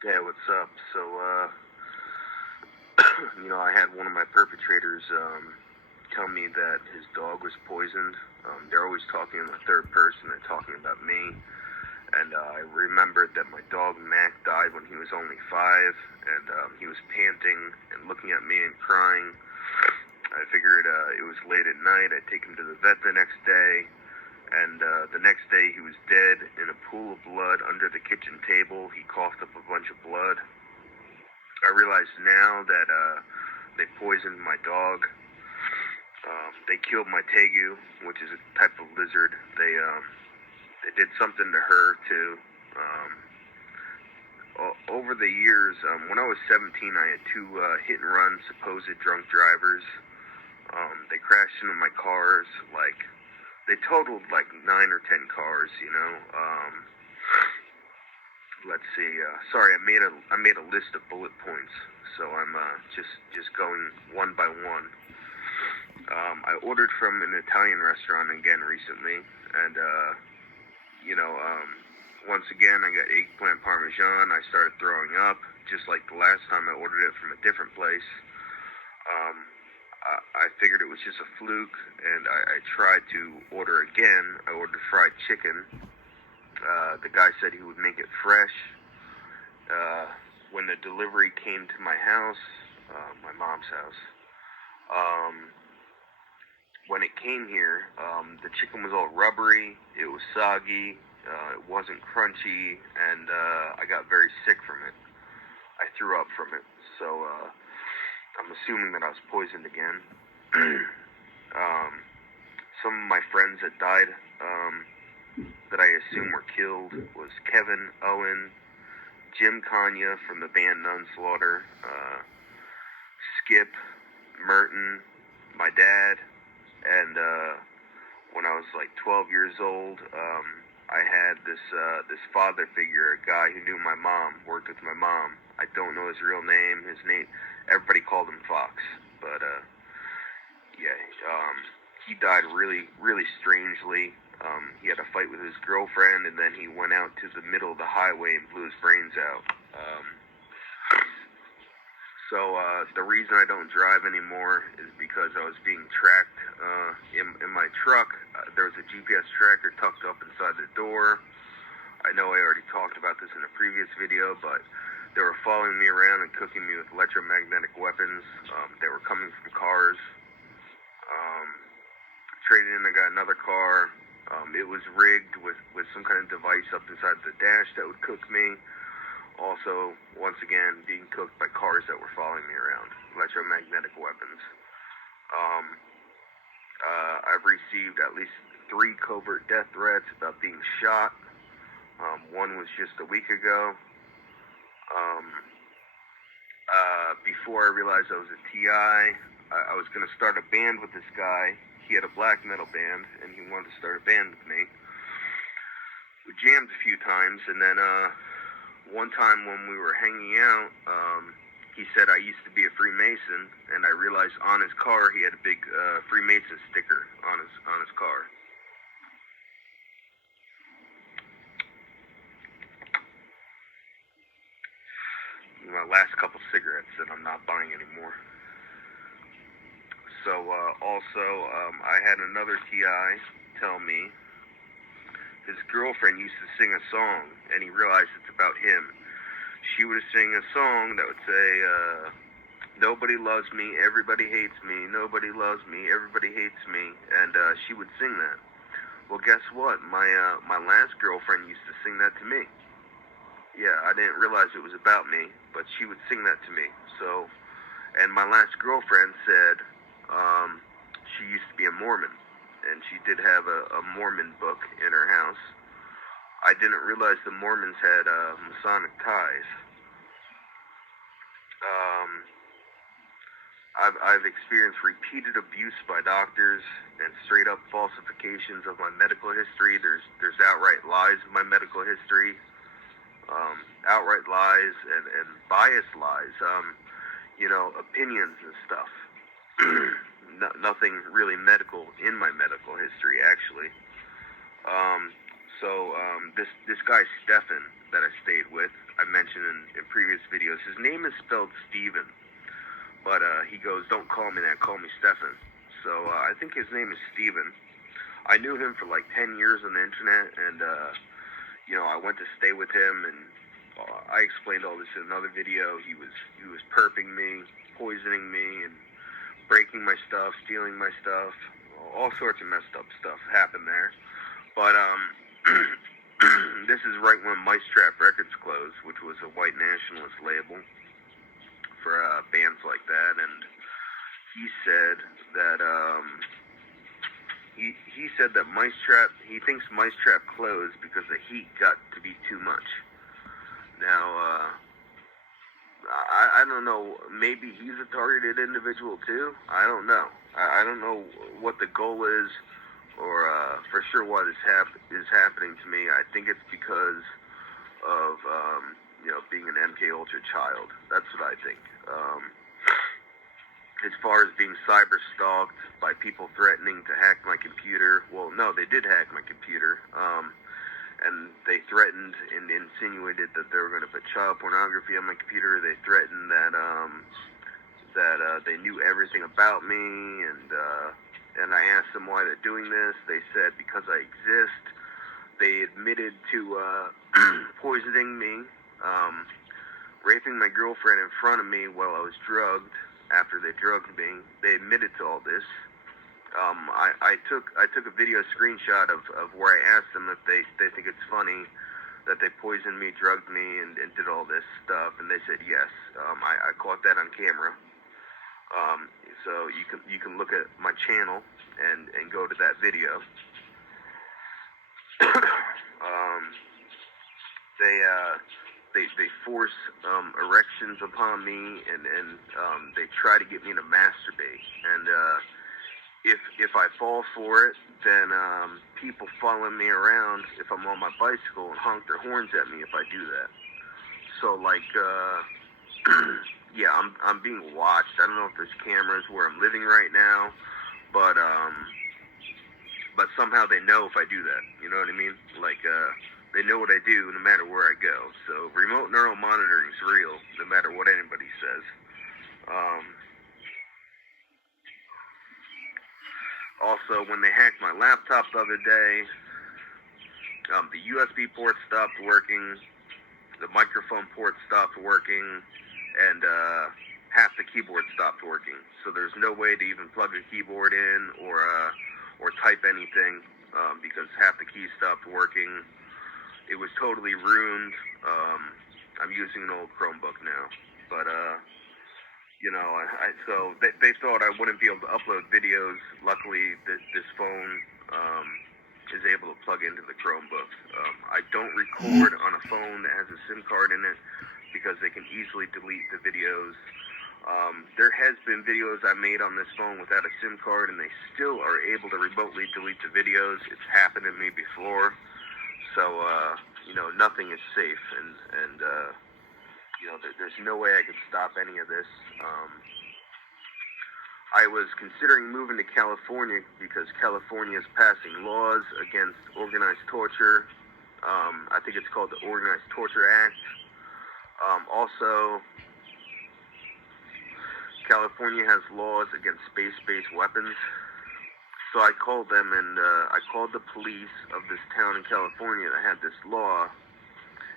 Yeah, what's up? So, I had one of my perpetrators tell me that his dog was poisoned. They're always talking in the third person. They're talking about me. And I remembered that my dog Mac died when he was only 5, and he was panting and looking at me and crying. I figured it was late at night. I'd take him to the vet the next day, and the next day he was dead in a pool of blood under the kitchen table. He coughed up a bunch of blood. I realize now that they poisoned my dog. They killed my tegu, which is a type of lizard. They did something to her too. Over the years, when I was 17, I had 2 hit-and-run supposed drunk drivers. They crashed into my cars. They totaled 9 or 10 cars. Let's see. Sorry, I made a list of bullet points, so I'm just going one by one. I ordered from an Italian restaurant again recently, and once again I got eggplant parmesan. I started throwing up, just like the last time I ordered it from a different place. I figured it was just a fluke, and I tried to order again. I ordered fried chicken. The guy said he would make it fresh. When the delivery came to my house, my mom's house, when it came here, the chicken was all rubbery, it was soggy, it wasn't crunchy, and I got very sick from it. I threw up from it, so I'm assuming that I was poisoned again. Some of my friends that died, that I assume were killed, was Kevin, Owen, Jim Kanya from the band Nunslaughter, Skip, Merton, my dad, and when I was 12 years old, I had this father figure, a guy who knew my mom, worked with my mom. I don't know his real name. Everybody called him Fox, but he died really, really strangely. He had a fight with his girlfriend, and then he went out to the middle of the highway and blew his brains out. So the reason I don't drive anymore is because I was being tracked in my truck. There was a GPS tracker tucked up inside the door. I know I already talked about this in a previous video, but they were following me around and cooking me with electromagnetic weapons. They were coming from cars. Traded in, I got another car. It was rigged with some kind of device up inside the dash that would cook me. Also, once again, being cooked by cars that were following me around. Electromagnetic weapons. I've received at least 3 covert death threats about being shot. One was just a week ago. Before I realized I was a TI, I was going to start a band with this guy. He had a black metal band, and he wanted to start a band with me. We jammed a few times, and then one time when we were hanging out, he said I used to be a Freemason, and I realized on his car he had a big Freemason sticker on his car. My last couple cigarettes that I'm not buying anymore. So also, I had another TI tell me his girlfriend used to sing a song, and he realized it's about him. She would sing a song that would say, nobody loves me, everybody hates me, nobody loves me, everybody hates me, and she would sing that. Well, guess what? My last girlfriend used to sing that to me. Yeah, I didn't realize it was about me, but she would sing that to me. So, and my last girlfriend said she used to be a Mormon, and she did have a Mormon book in her house. I didn't realize the Mormons had Masonic ties. I've experienced repeated abuse by doctors and straight up falsifications of my medical history. There's outright lies in my medical history. Outright lies and biased lies, opinions and stuff. Nothing really medical in my medical history, actually. So this guy Stefan that I stayed with, I mentioned in previous videos. His name is spelled Steven, but he goes, don't call me that, call me Stefan. So I think his name is Steven. I knew him for like 10 years on the internet, and I went to stay with him, and I explained all this in another video. He was perping me, poisoning me, and breaking my stuff, stealing my stuff. All sorts of messed up stuff happened there. But this is right when Mice Trap Records closed, which was a white nationalist label for bands like that. And he said that he said that he thinks Mice Trap closed because the heat got to be too much. Now, I don't know, maybe he's a targeted individual too? I don't know. I don't know what the goal is, or for sure why this is happening to me. I think it's because of, being an MK Ultra child. That's what I think. As far as being cyberstalked by people threatening to hack my computer, well, no, they did hack my computer. And they threatened and insinuated that they were going to put child pornography on my computer. They threatened that they knew everything about me, and I asked them why they're doing this. They said because I exist. They admitted to poisoning me, raping my girlfriend in front of me while I was drugged. After they drugged me, they admitted to all this. I took a video screenshot of where I asked them if they think it's funny that they poisoned me, drugged me, and did all this stuff, and they said yes. I caught that on camera. So you can look at my channel and go to that video. They force erections upon me, and they try to get me to masturbate. And if I fall for it, then people follow me around if I'm on my bicycle and honk their horns at me if I do that. So like, yeah, I'm being watched. I don't know if there's cameras where I'm living right now, but somehow they know if I do that. You know what I mean? Like, they know what I do no matter where I go. So remote neural monitoring is real, no matter what anybody says. Also, when they hacked my laptop the other day, the USB port stopped working, the microphone port stopped working, and half the keyboard stopped working. So there's no way to even plug a keyboard in or type anything because half the keys stopped working. It was totally ruined. I'm using an old Chromebook now, but so they thought I wouldn't be able to upload videos. Luckily, this phone is able to plug into the Chromebook. I don't record on a phone that has a SIM card in it because they can easily delete the videos. There has been videos I made on this phone without a SIM card, and they still are able to remotely delete the videos. It's happened to me before. So, nothing is safe, and there's no way I could stop any of this. I was considering moving to California because California is passing laws against organized torture. I think it's called the Organized Torture Act. Also, California has laws against space-based weapons. So I called them, and I called the police of this town in California that had this law,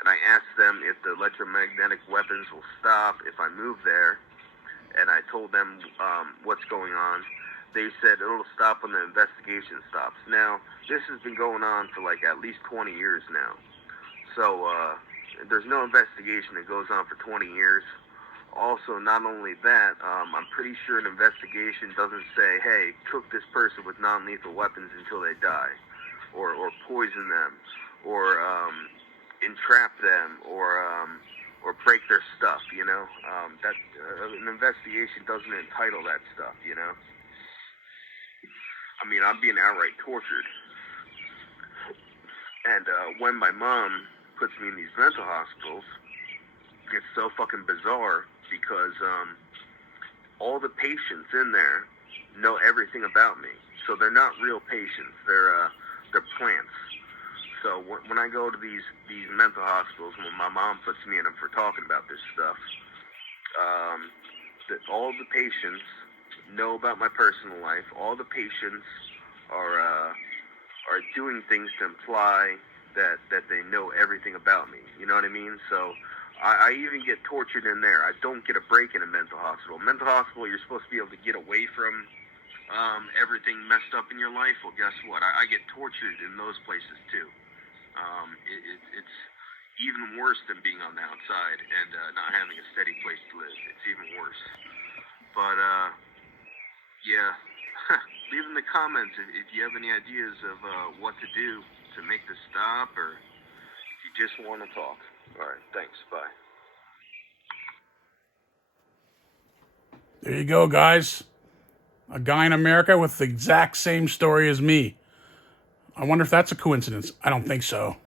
and I asked them if the electromagnetic weapons will stop if I move there, and I told them what's going on. They said it'll stop when the investigation stops. Now, this has been going on for like at least 20 years now. So there's no investigation that goes on for 20 years. Also, not only that, I'm pretty sure an investigation doesn't say, hey, cook this person with non-lethal weapons until they die, or poison them, or entrap them, or break their stuff, that an investigation doesn't entitle that stuff, I mean, I'm being outright tortured. And when my mom puts me in these mental hospitals, it's so fucking bizarre because all the patients in there know everything about me. So they're not real patients. They're plants. So when I go to these mental hospitals, when my mom puts me in them for talking about this stuff, that all the patients know about my personal life. All the patients are doing things to imply that they know everything about me. You know what I mean? So I even get tortured in there. I don't get a break in a mental hospital. Mental hospital, you're supposed to be able to get away from everything messed up in your life. Well, guess what? I get tortured in those places too. It's even worse than being on the outside and not having a steady place to live. It's even worse. But yeah, leave in the comments if you have any ideas of what to do to make this stop, or if you just want to talk. All right, thanks. Bye. There you go, guys. A guy in America with the exact same story as me. I wonder if that's a coincidence. I don't think so.